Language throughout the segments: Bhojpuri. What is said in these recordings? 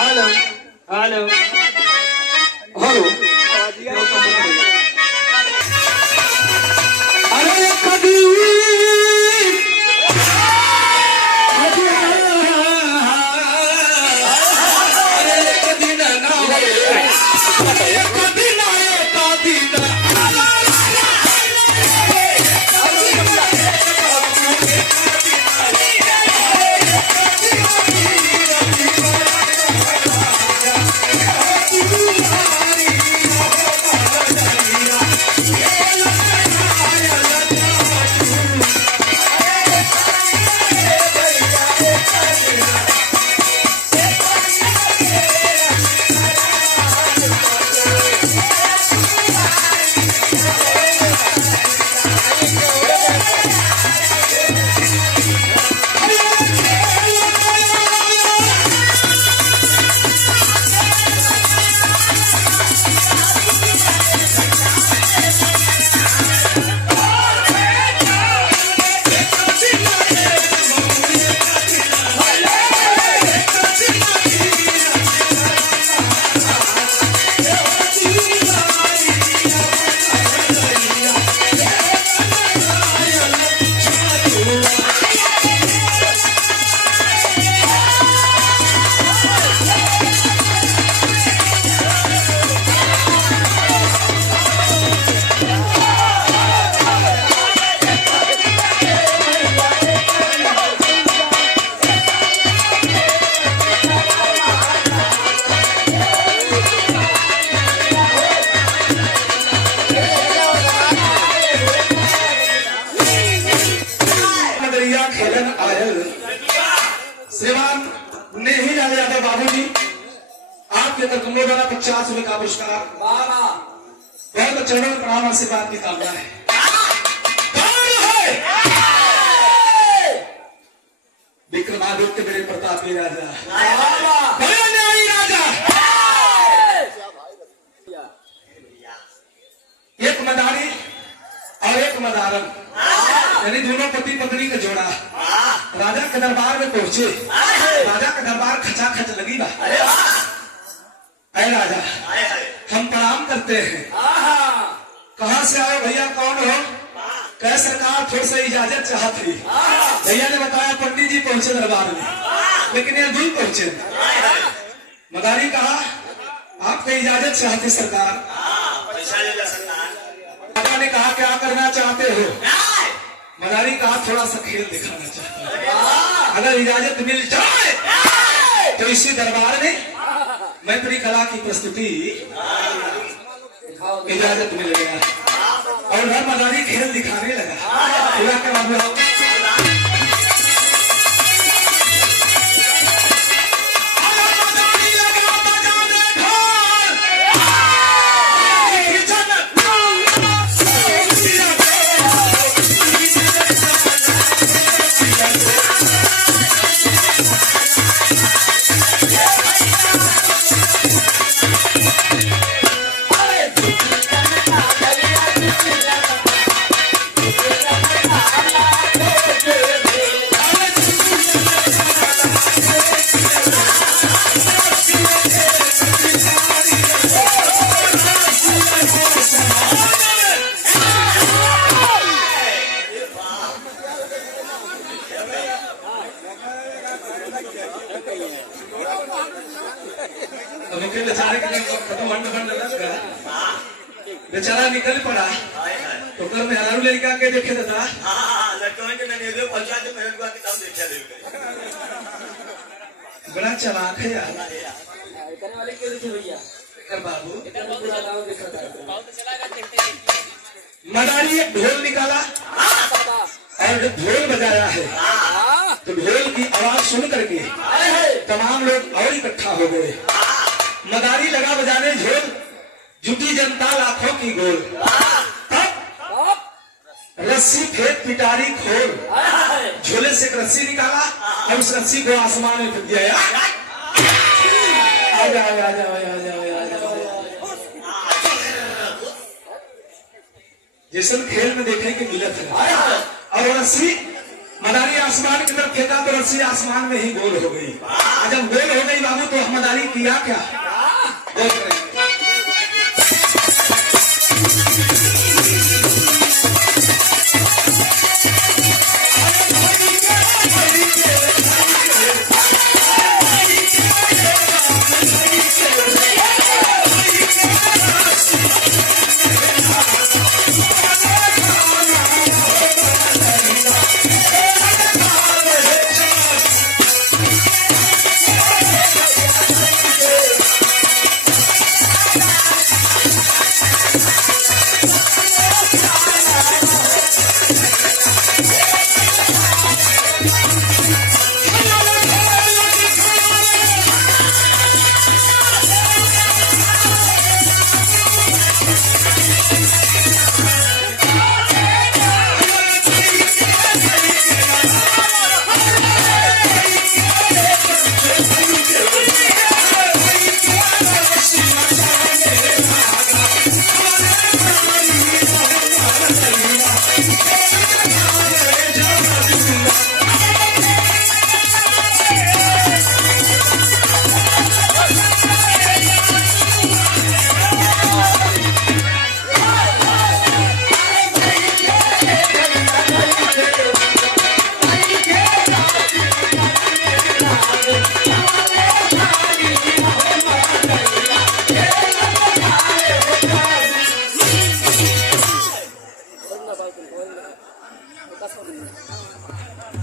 हेलो हेलो अरे कभी खेलन आयल श्रीमान नहीं जाने जाते बाबू जी आपके कदमों द्वारा 50 रुपए का पुरस्कार बहुत चरणों में प्रणाम आशीर्वाद की कामना है। विक्रमादित्य मेरे प्रतापी राजा राजा एक मदारी और एक मदारन यानी दोनों पति पत्नी का जोड़ा राजा के दरबार में पहुंचे। राजा का दरबार खचा खच लगी बा। अरे राजा हम प्रणाम करते हैं। कहाँ से आए भैया, कौन हो? कह सरकार थोड़ी सी इजाजत चाहती। भैया ने बताया पंडित जी पहुंचे दरबार में, लेकिन ये दूर पहुंचे। मदारी कहा आपकी इजाजत चाहती सरकार। राजा ने कहा क्या करना चाहते हो? मदारी कहा थोड़ा सा खेल दिखाना चाहता हूं, अगर इजाजत मिल जाए तो इसी दरबार में मैं अपनी कला की प्रस्तुति इजाजत मिल गया। और वह मदारी खेल दिखाने लगा। पूरा के बाद बेचारा निकल पड़ा तो कर में हरारू लड़का के देखे था। बड़ा चालाक है यार बाबू। मदारी एक ढोल निकाला और ढोल बजाया है तो ढोल की आवाज सुन करके तमाम लोग और इकट्ठा हो गए। मदारी लगा बजाने ढोल, जुटी जनता लाखों की गोल। रस्सी फेंक पिटारी खोल, झोले से एक रस्सी निकाला और उस रस्सी को आसमान में फेंक दिया। आ जाओ आ जाओ आ जाओ आ जाओ। जैसे खेल में देखे कि मिलत है। और वो रस्सी मदारी आसमान की तरफ फेंका तो रस्सी आसमान में ही गोल हो गई। जब गोल हो गई बाबू तो मदारी किया क्या? देख रहे हैं।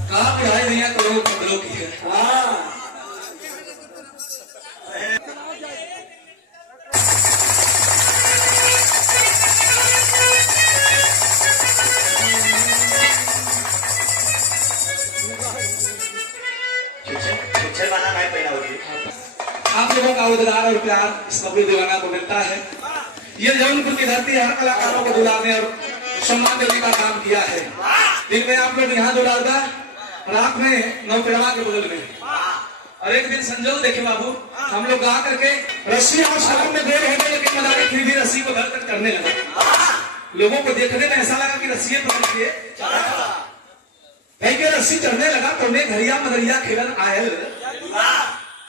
कहा बुढ़ाई नहीं है तो लोग बदलो की है। आप लोगों का उद्गार और प्यार इस बबलू दीवाना को मिलता है। ये जौनपुर की धरती हर कलाकारों को दुलारने और सम्मान देने का काम किया है। दिन में आप लोग यहाँ दुलारदा, रात में नौपेड़वा के बगल में। और एक दिन संजोग देखे बाबू, हम लोग गा करके रस्सी और शराब में गोल हो गए, लेकिन मदारी फिर भी रस्सी को धर कर करने लगा। लोगों को देखने में ऐसा लगा कि रस्सी पकड़ के कहीं के रस्सी चढ़ने लगा तो उन्हें घरिया मदरिया खेलन आयल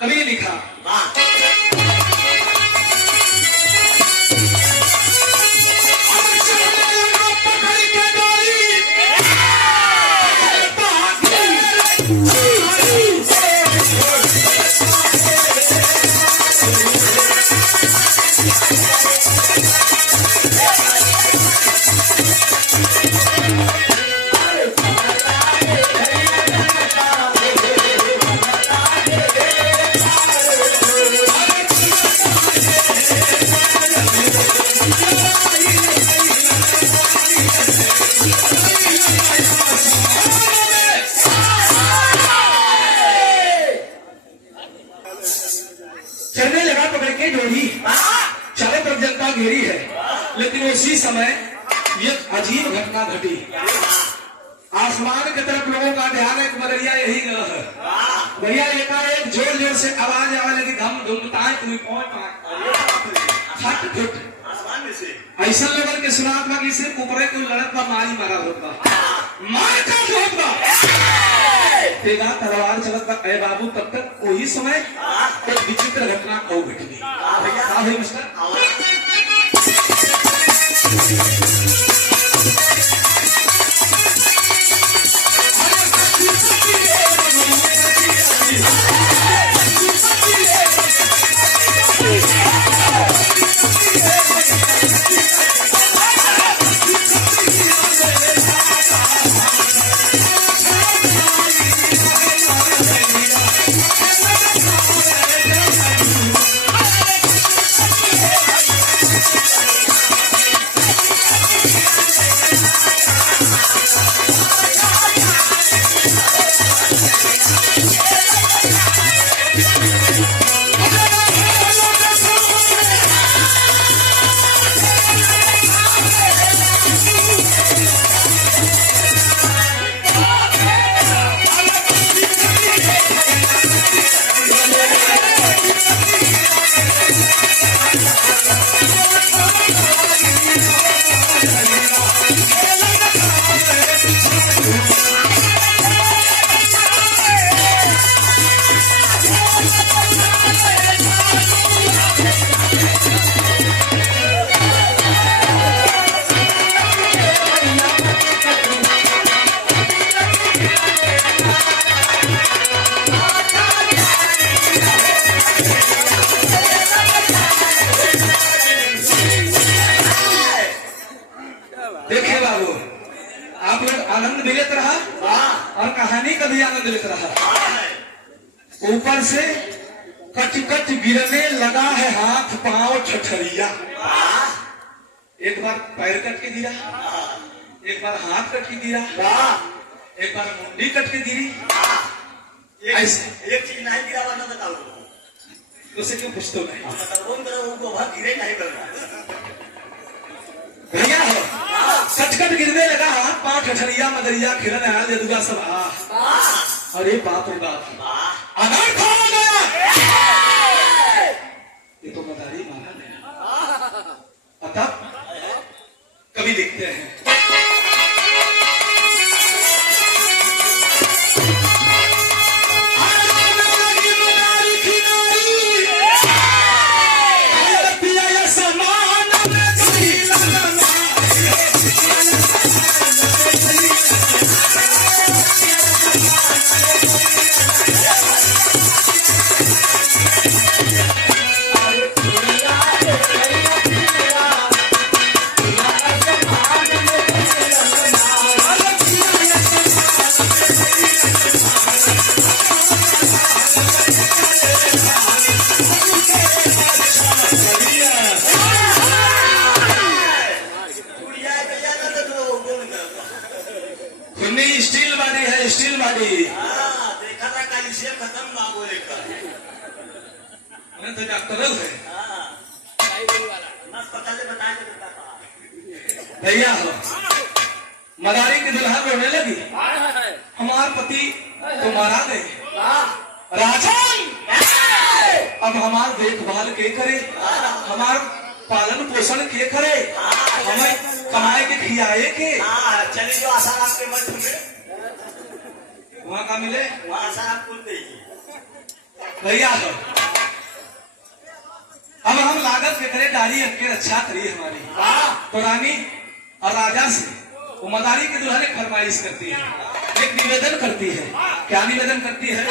कभी लिखा। चलने लगा पकड़ के डोरी, चारों तरफ जनता घेरी है। लेकिन उसी समय ये अजीब घटना घटी। आसमान की तरफ लोगों का ध्यान है, मदरिया यही है। भैया एकाएक जोर जोर से आवाज आने लगी, धम धुम ताए तुम्हें पहुंच खट खट ऐसा लोगन के सुनात्मा की सिर्फ ऊपर कोई लड़त पर मारी मारा होता, मार का होता तेगा तलवार चलत बा। ए बाबू तब तक वही समय एक विचित्र घटना हो घटी। हाँ भाई मिस्टर बाबू, आप लोग आनंद मिलत रहा और कहानी का भी आनंद लेते रहा। ऊपर से कच कच गिरने लगा है हाथ पांव ठठरिया। एक बार पैर कट के गिरा, एक बार हाथ कट के गिरा, एक बार मुंडी कट के गिरी। ऐसे एक चीज नहीं गिरा ना बताओ, उसे क्यों पूछते नहीं? उनको बहुत गिरे नहीं करना भैया हो कटकट गिरने लगा हाथ पांव ठठरिया मदरिया खिलन आया जदुआ सब अरे बाप रे बाप अनर्थ हो गया। ये तो मदारी माना गया। अतः कभी लिखते हैं स्टील बॉडी है, स्टील बॉडी। देखा था कल से खत्म ना बोले का तो डॉक्टर है भैया हो मदारी की दुल्हा रोने लगी, हमार पति तो मारा गए राजन, अब हमार देखभाल के करे, हमार पालन पोषण के करे, हमें कमाए के खियाए के। चलिए जो आसाराम के मठ में वहाँ का मिले, वहाँ आसाराम खुल गई भैया हो अब हम लागत के करे डाली के रक्षा करिए हमारी। तो रानी और राजा से वो मदारी के दुल्हन एक फरमाइश करती है, एक निवेदन करती है। क्या निवेदन करती है?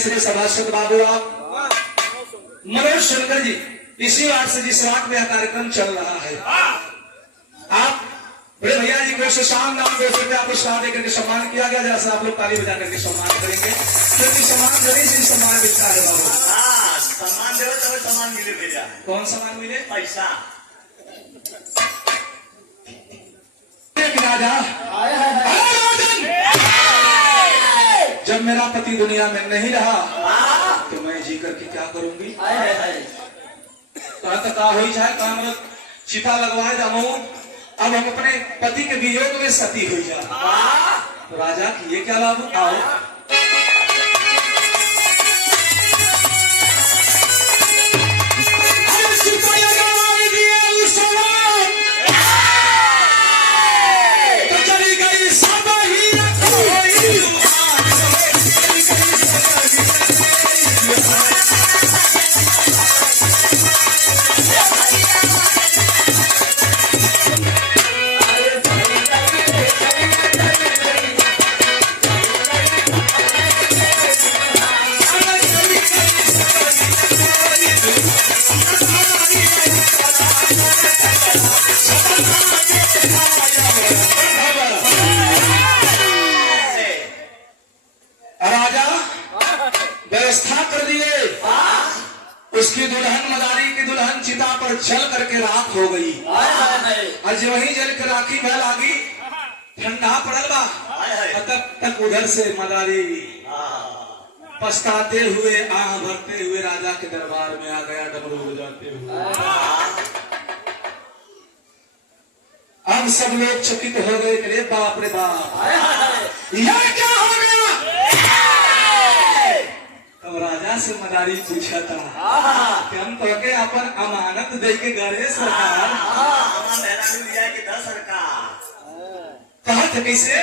श्री सभासद बाबू आप मनोज शंकर जी, इसी वार्ड से जिस वार्ड में यह कार्यक्रम चल रहा है, आप बड़े भैया जी को शाम नाम 200 रुपया पुरस्कार देकर के सम्मान किया गया। जरा सा आप लोग ताली बजा करके सम्मान करेंगे, क्योंकि सम्मान देने से सम्मान मिलता है बाबू। सम्मान देवे तब सम्मान मिले भैया। कौन सम्मान मिले? पैसा। राजा जब मेरा पति दुनिया में नहीं रहा तो मैं जी करके क्या करूंगी? कहा हो जाए काम चिता लगवाए जाऊं, अब हम अपने पति के वियोग में सती हुई जा। तो राजा की ये क्या बाबू? आओ व्यवस्था कर दिए। उसकी दुल्हन, मदारी की दुल्हन चिता पर जल करके राख हो गई। आज वही जल के राखी में लागी, ठंडा पड़ल बा। तब तक उधर से मदारी पछताते हुए, आह भरते हुए राजा के दरबार में आ गया, डमरू बजाते हुए। अब सब लोग चकित हो गए, अरे बाप रे बाप, यह क्या हो गया? तब राजा से मदारी पूछा था कि हम तो के अपन अमानत दे के गए सरकार, कहा था कैसे?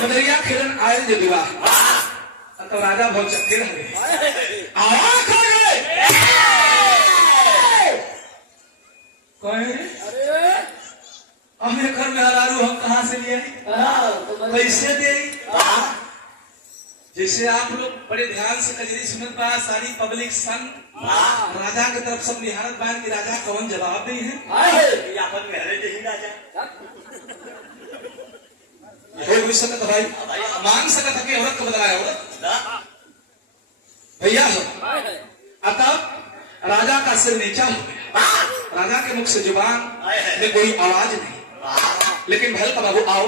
मदरिया खेलन आयल जदुआ तो राजा बहुत चक्के रहे, आवाज खा गए। हमें घर में हरारू हम कहाँ से लिए, कैसे दे? जैसे आप लोग बड़े ध्यान से कजरी सुनत बा, सारी पब्लिक सन राजा की तरफ सब निहारत बा कि राजा कौन जवाब दी है। हो सकत भाई, मान सकत है कि औरत को बदलाया औरत भैया हो। अतः राजा का सिर नीचा हो गया, राजा के मुख से जुबान में कोई आवाज नहीं। लेकिन भल का बाबू आओ,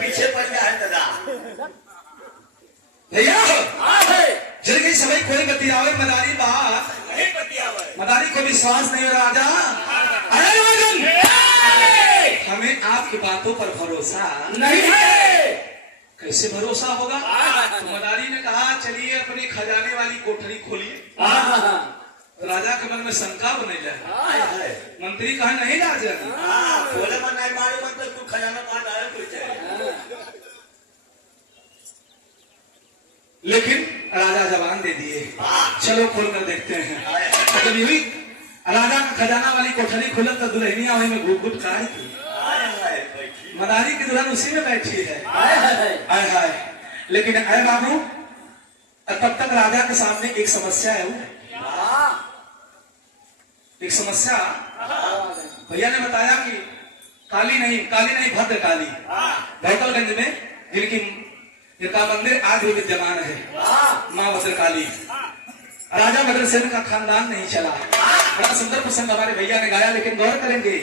पीछे पड़ गया है दादा भैया। जिनकी समय कोई बतियावे मदारी बात नहीं बतियावे, मदारी को विश्वास नहीं हो राजा। हमें आपकी बातों पर भरोसा नहीं है। कैसे भरोसा होगा? तो मदारी ने कहा चलिए अपने खजाने वाली कोठरी खोलिए। राजा के मन में शंका बने जाए, मंत्री कहा नहीं राजा, बोले मन नहीं मारे मतलब तू खजाना पास आया कुछ। लेकिन राजा जवान दे दिए, चलो खोल कर देखते हैं। जब हुई राजा का खजाना वाली कोठरी खुलत तो दुल्हनिया वही में घुट घुट खाई थी। मदारी की दुल्हन उसी में बैठी है। आय हाय। लेकिन आए बाबू, तब तक राजा के सामने एक समस्या है। एक समस्या भैया ने बताया कि काली नहीं भद्र काली बैतलगंज में जिनका मंदिर आज भी विद्यमान है, माँ भद्र काली। राजा भद्रसेन का खानदान नहीं चला। बड़ा सुंदर प्रसंग हमारे भैया ने गाया, लेकिन गौर करेंगे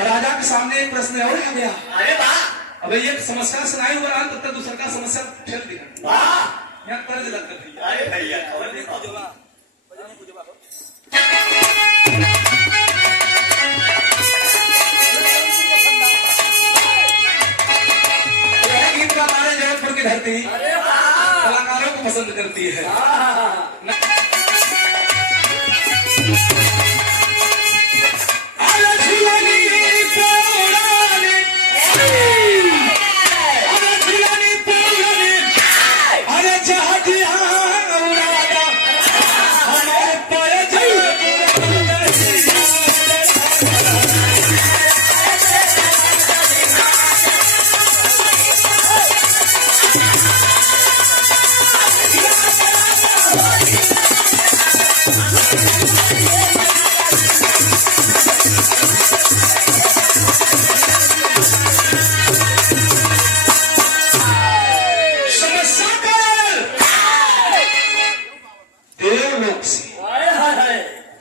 राजा के सामने एक प्रश्न और आ गया। अरे वाह अब ये समस्या सुनाई हुआ तब तक दूसरा का समस्या ठेल दिया, वाह यहाँ कर्ज लगता भैया। अरे भैया खबर नहीं यह गीत का हमारे जयपुर की धरती कलाकारों को पसंद करती है।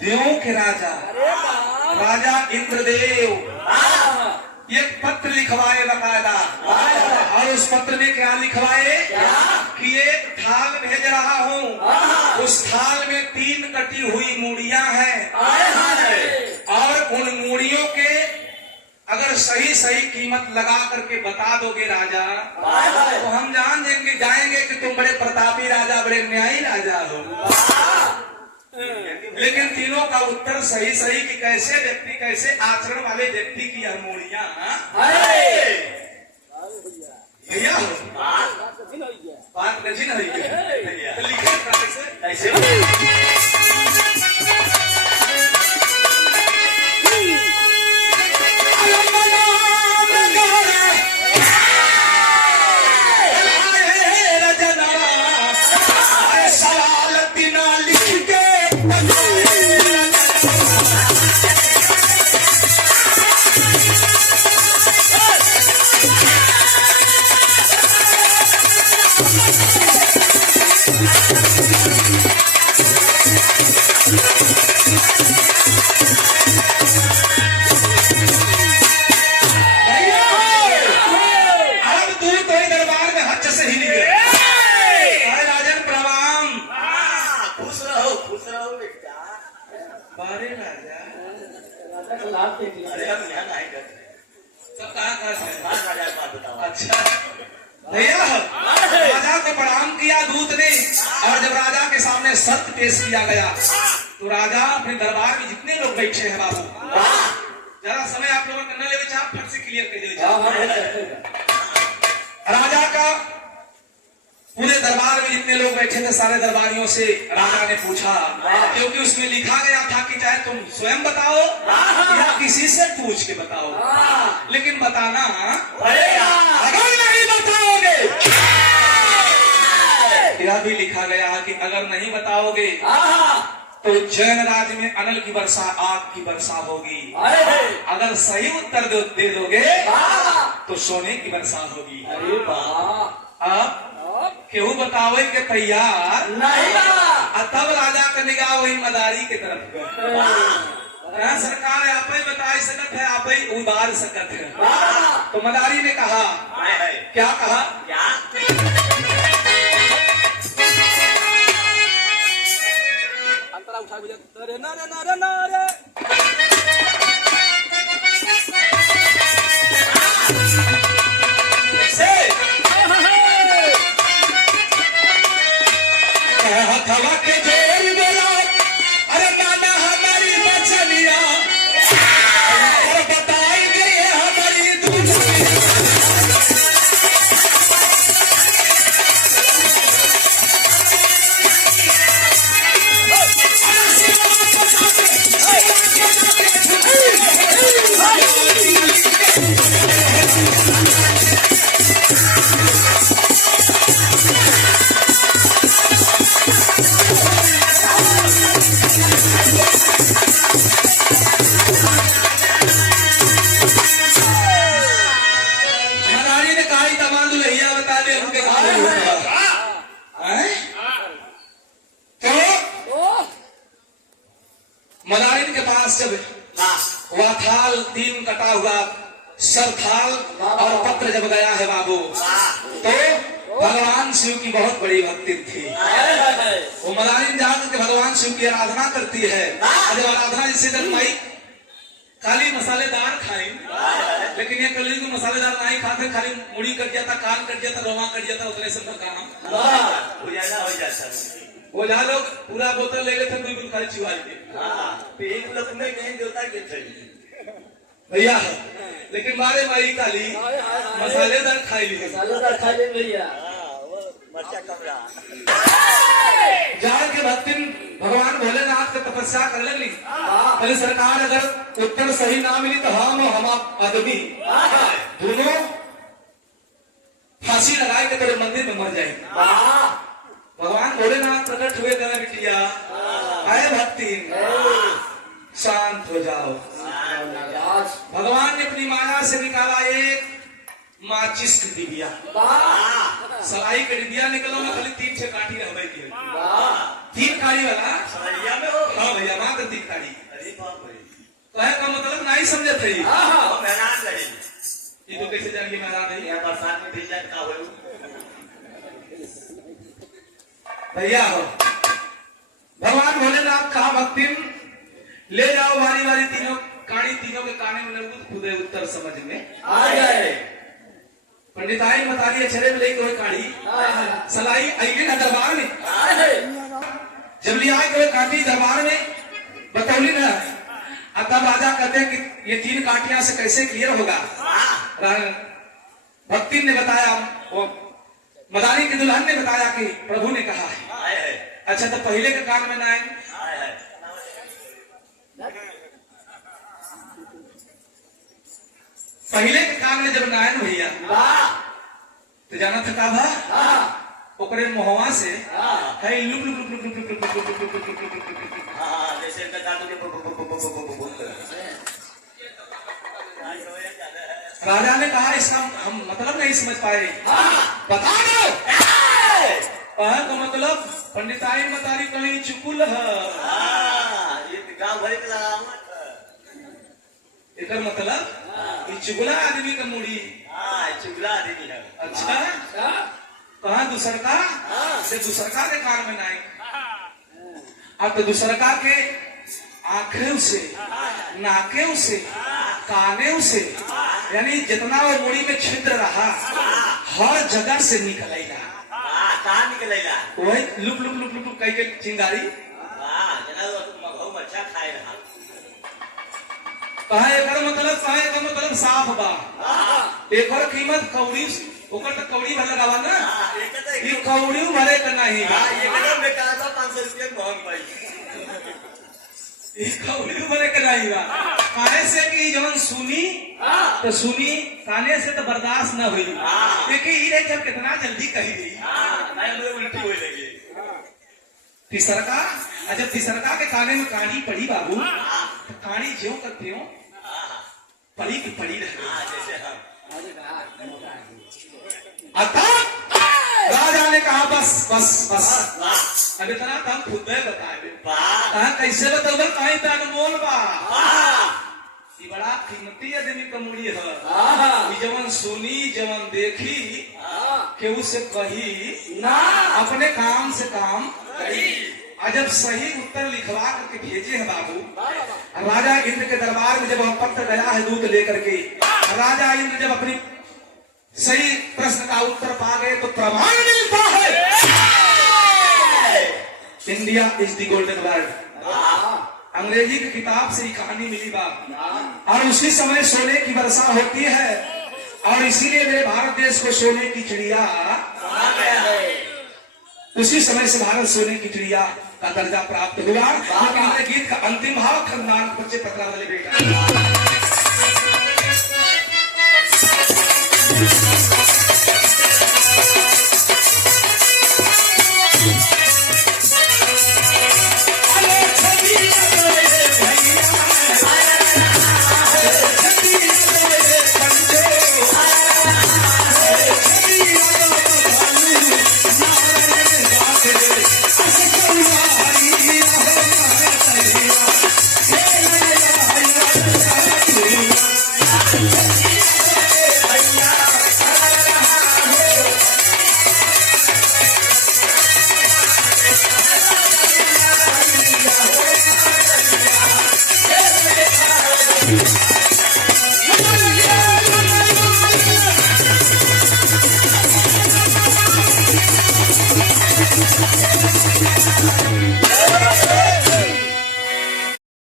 देवों के राजा राजा इंद्रदेव एक पत्र लिखवाए बकायदा, और उस पत्र में क्या लिखवाए कि एक थाल भेज रहा हूँ, उस थाल में 3 कटी हुई मूड़ियां हैं, और उन मूड़ियों के अगर सही सही कीमत लगा करके बता दोगे राजा, तो हम जान जाएंगे कि तुम बड़े प्रतापी राजा, बड़े न्यायी राजा हो। लेकिन तीनों का उत्तर सही सही कि कैसे व्यक्ति, कैसे आचरण वाले व्यक्ति की यह मूड़ियां भैया बात कठिन हुई है। तो लिखे कैसे अच्छा भैया राजा को प्रणाम किया दूत ने, और जब राजा के सामने सत्य पेश किया गया तो राजा अपने दरबार में जितने लोग बैठे हैं बाबू, जरा समय आप लोगों को न लेवे चाहे फट से क्लियर कर दे। राजा का पूरे दरबार में जितने लोग बैठे थे सारे दरबारियों से राजा ने पूछा, क्योंकि उसमें लिखा गया था कि चाहे तुम स्वयं बताओ या किसी से पूछ के बताओ, लेकिन बताना अगर नहीं बताओगे। यह भी लिखा गया कि अगर नहीं बताओगे तो जैन राज्य में अनल की वर्षा, आग की वर्षा होगी, अगर सही उत्तर दे दोगे तो सोने की वर्षा होगी। अब केहू बतावे के तैयार नहीं, तब राजा का निगाह वही मदारी के तरफ गए। सरकार आप ही बता सकत है, आप ही उबार सकत है। तो मदारी ने कहा, क्या कहा, अंतरा उठा हवा के जोर बोला, अरे दादा हमारी बचनिया और बताएंगे हमारी दुनिया। मदारिन के पास वह थाल 3 कटा हुआ सरथाल और पत्र जब गया है बाबू तो भगवान शिव की बहुत बड़ी भक्ति थी। वो मदानी जाकर के भगवान शिव की आराधना करती है। जब आराधना जिससे जब माई खाली मसालेदार खाई, लेकिन ये कली को मसालेदार नहीं खाते, खाली मुड़ी कट जाता, कान कट जाता, रोमा कट जाता, उतने से काम हो जा लोग पूरा बोतल ले लेते बिल्कुल खाली चिवा भैया। लेकिन मारे माई काली मसालेदार खाई ली, मसालेदार खा ले भैया। जान के भक्ति भगवान भोलेनाथ का तपस्या कर लगी। पहले सरकार अगर उत्तर सही ना मिली तो हम आदमी दोनों फांसी लगाए के तेरे मंदिर में मर जाएंगे। भगवान भोलेनाथ प्रकट हुए कर बिटिया आए भक्ति शांत हो जाओ। भगवान ने अपनी माया से निकाला एक माचिस की डिबिया, सलाई के डिबिया निकलो ना, खाली 3 6 काठी रह गई 3 काड़ी वाला। हाँ भैया मात्र 3 काड़ी। कहे का मतलब नहीं समझे थे। ये तो कैसे जान के मैदान है बरसात में भीज जाए का हो भैया। हो भगवान भोलेनाथ कहा भक्ति ले जाओ बारी बारी तीनों काड़ी, तीनों के काने में लगू खुदे उत्तर समझ में आ जाए। पंडिताई बता दिए छड़े में लेके काड़ी सलाई आइए ना दरबार में। जब लिया आए काटी दरबार में बतौली ना, तब राजा कहते हैं कि ये 3 काटियां से कैसे क्लियर होगा। भक्ति ने बताया, वो मदानी की दुल्हन ने बताया कि प्रभु ने कहा है। अच्छा तो पहले के कान में ना आए, पहले के कान में जब नायन भैया तो जाना था का भा ओकरे मोहवा से है look look look look look look look look look look जैसे राजा ने कहा इसका हम मतलब नहीं समझ पाए, बता दो। का मतलब पंडिताई मतारी कहीं चुकुल है, एक मतलब चुगला आदमी का मुड़ी चुगला आदमी है। अच्छा कहा दूसरका से दूसरका के कान में नहीं, अब तो दूसरका के आंखें से नाके से काने से, यानी जितना वो मुड़ी में छिद्र रहा हर जगह से निकलेगा। कहाँ निकलेगा? वही लुक लुक लुक लुक कह के चिंगारी अच्छा खाए रहा। कहा एक मतलब साफ बा, एक और कीमत कौड़ी ओकर तो कौड़ी भर लगावा ना, ये कौड़ी भरे का नहीं एकदम बेकार था। 500 रुपये महंग भाई, ये कौड़ी भरे का नहीं बा। काहे से कि जवन सुनी तो सुनी, काने से तो बर्दाश्त न हुई, लेकिन ये जब कितना जल्दी कही गई उल्टी हो लगी। तीसरका जब तीसरका के काने में कानी पड़ी बाबू, तो कानी ज्यों करते हो पड़ी की पड़ी रहे जैसे हम। राजा ने कहा बस बस बस अब इतना हम खुद बताए कैसे बताओ कहीं तक बोल बा। ये बड़ा कीमती आदमी का मुड़ी है, जवन सुनी जवन देखी के उसे कही ना, अपने काम से काम करी। जब सही उत्तर लिखवा करके भेजे हैं बाबू, राजा इंद्र के दरबार में जब पत्र गया है दूत लेकर के, राजा इंद्र जब अपनी सही प्रश्न का उत्तर पा गए तो प्रमाण मिलता है India is the golden world. अंग्रेजी की किताब से ही कहानी मिली बाप, और उसी समय सोने की वर्षा होती है, और इसीलिए मेरे भारत देश को सोने की चिड़िया, उसी समय से भारत सोने की चिड़िया का दर्जा प्राप्त हुआ। लेकिन गीत का अंतिम भाव खंडान बच्चे पकड़ा वाले बेटा Thank